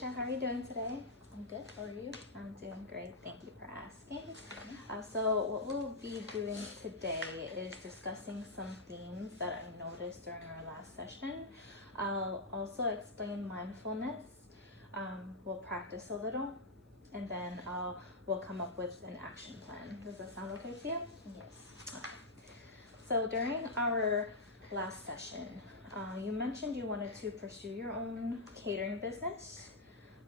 Alicia, how are you doing today? I'm good. How are you? I'm doing great. Thank you for asking. So what we'll be doing today is discussing some themes that I noticed during our last session. I'll also explain mindfulness. We'll practice a little, and then we'll come up with an action plan. Does that sound okay to you? Yes. Okay. So during our last session, you mentioned you wanted to pursue your own catering business,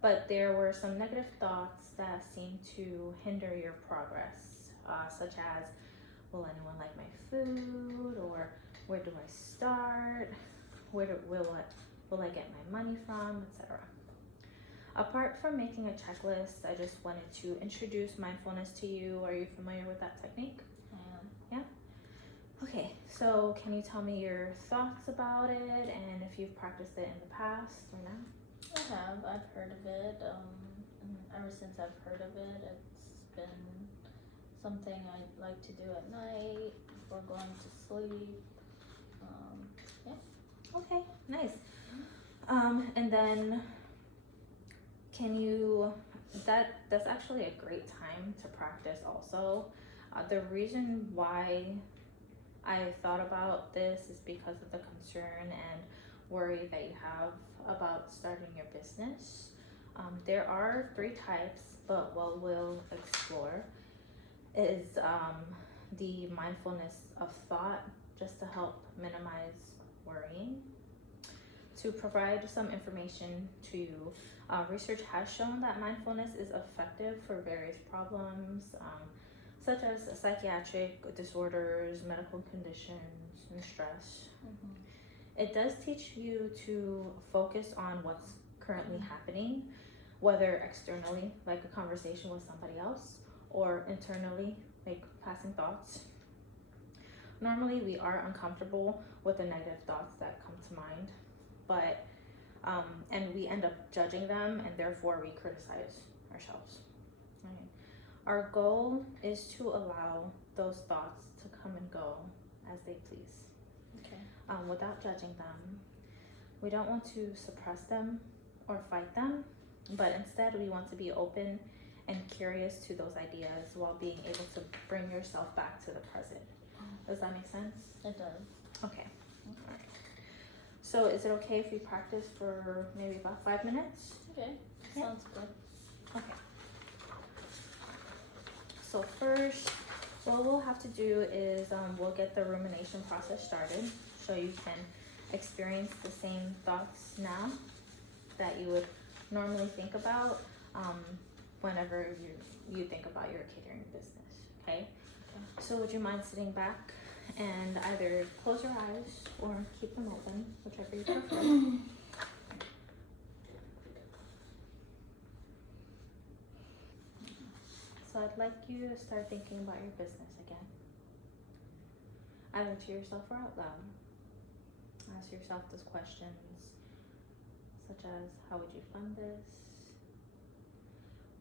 but there were some negative thoughts that seemed to hinder your progress, such as, will anyone like my food, or where do I start, will I get my money from, etc. Apart from making a checklist, I just wanted to introduce mindfulness to you. Are you familiar with that technique? I am. Yeah? Okay, so can you tell me your thoughts about it and if you've practiced it in the past or not? I have. I've heard of it. And ever since I've heard of it, it's been something I like to do at night before going to sleep. Yeah. Okay, nice. And then that's actually a great time to practice also. The reason why I thought about this is because of the concern and worry that you have about starting your business. There are 3 types, but what we'll explore is the mindfulness of thought, just to help minimize worrying. To provide some information to you, research has shown that mindfulness is effective for various problems, such as psychiatric disorders, medical conditions, and stress. It does teach you to focus on what's currently happening, whether externally, like a conversation with somebody else, or internally, like passing thoughts. Normally, we are uncomfortable with the negative thoughts that come to mind, but and we end up judging them, and therefore we criticize ourselves. Right? Our goal is to allow those thoughts to come and go as they please, without judging them. We don't want to suppress them or fight them, but instead we want to be open and curious to those ideas while being able to bring yourself back to the present. Does that make sense? It does. Okay. All right. So is it okay if we practice for maybe about 5 minutes? Okay. Yeah. Sounds good. Okay. So first, what we'll have to do is we'll get the rumination process started, so you can experience the same thoughts now that you would normally think about whenever you think about your catering business. Okay? So would you mind sitting back and either close your eyes or keep them open, whichever you prefer. So I'd like you to start thinking about your business again, either to yourself or out loud. Ask yourself those questions, such as, how would you fund this?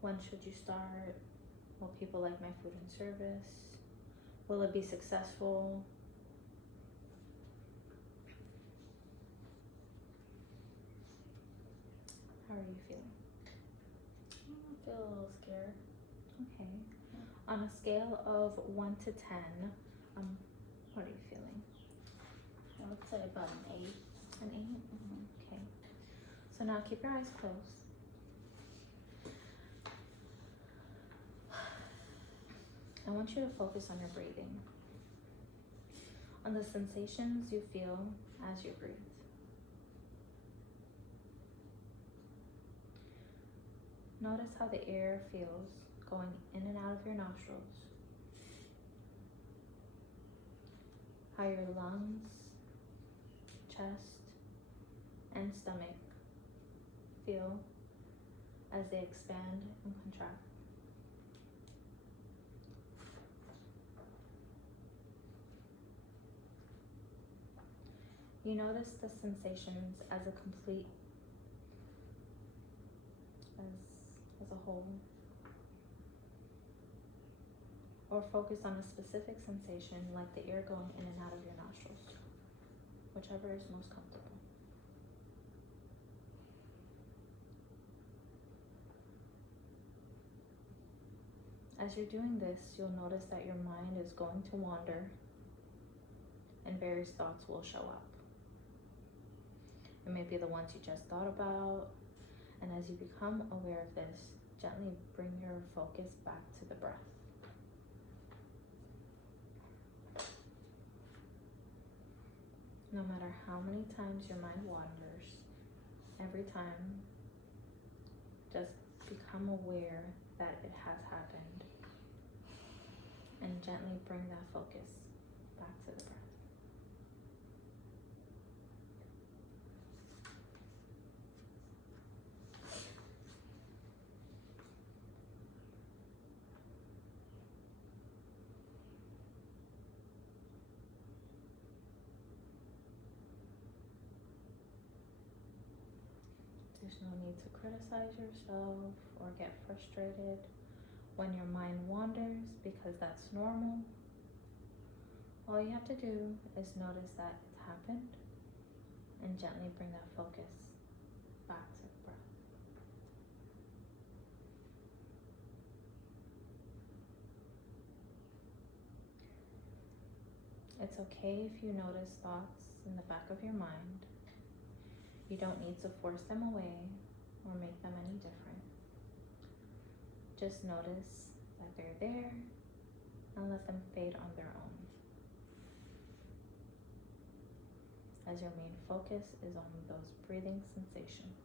When should you start? Will people like my food and service? Will it be successful? How are you feeling? I feel a little scared. Okay. On a scale of 1 to 10, what are you feeling? I would say about an 8. An 8? Okay. So now keep your eyes closed. I want you to focus on your breathing, on the sensations you feel as you breathe. Notice how the air feels going in and out of your nostrils, how your lungs, chest, and stomach feel as they expand and contract. You notice the sensations as a complete, as a whole, or focus on a specific sensation like the air going in and out of your nostrils, whichever is most comfortable. As you're doing this, you'll notice that your mind is going to wander and various thoughts will show up. It may be the ones you just thought about, and as you become aware of this, gently bring your focus back to the breath. No matter how many times your mind wanders, every time, just become aware that it has happened and gently bring that focus back to the breath. There's no need to criticize yourself or get frustrated when your mind wanders, because that's normal. All you have to do is notice that it's happened and gently bring that focus back to the breath. It's okay if you notice thoughts in the back of your mind. You don't need to force them away or make them any different. Just notice that they're there and let them fade on their own, as your main focus is on those breathing sensations.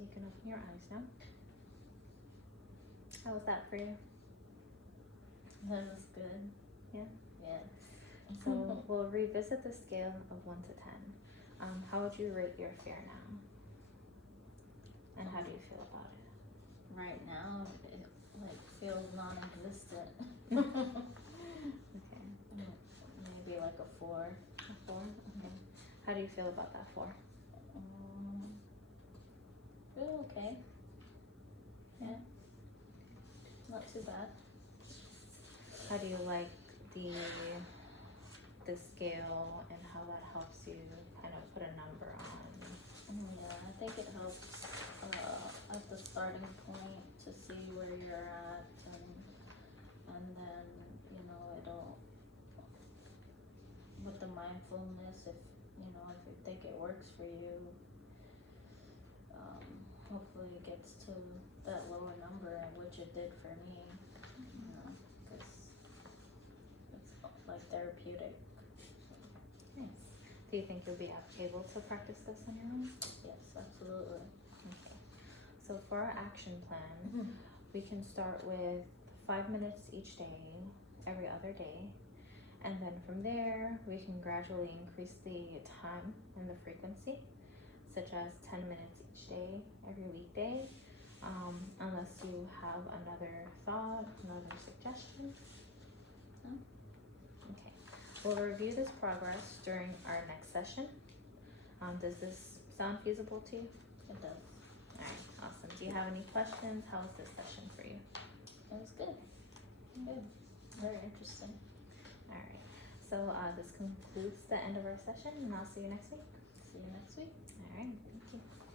You can open your eyes now. How was that for you? That was good. Yeah? Yes. So we'll revisit the scale of 1 to 10. How would you rate your fear now? And how do you feel about it? Right now, it like feels non-existent. Okay. Maybe like a 4. A 4? Okay. How do you feel about that 4? Feel okay. Yeah. Not too bad. How do you like the scale and how that helps you kind of put a number on? Yeah, I think it helps at the starting point to see where you're at, and then it'll, with the mindfulness, if you think it works for you, hopefully it gets to that lower number, which it did for me, because it's like therapeutic. Nice. Do you think you'll be able to practice this on your own? Yes, absolutely. Okay. So for our action plan, we can start with 5 minutes each day, every other day. And then from there, we can gradually increase the time and the frequency, such as 10 minutes each day, every weekday, unless you have another thought, another suggestion. No. Okay. We'll review this progress during our next session. Does this sound feasible to you? It does. All right, awesome. Do you have any questions? How was this session for you? It was good. Good. Very interesting. All right. So this concludes the end of our session, and I'll see you next week. See you next week. All right. Thank you.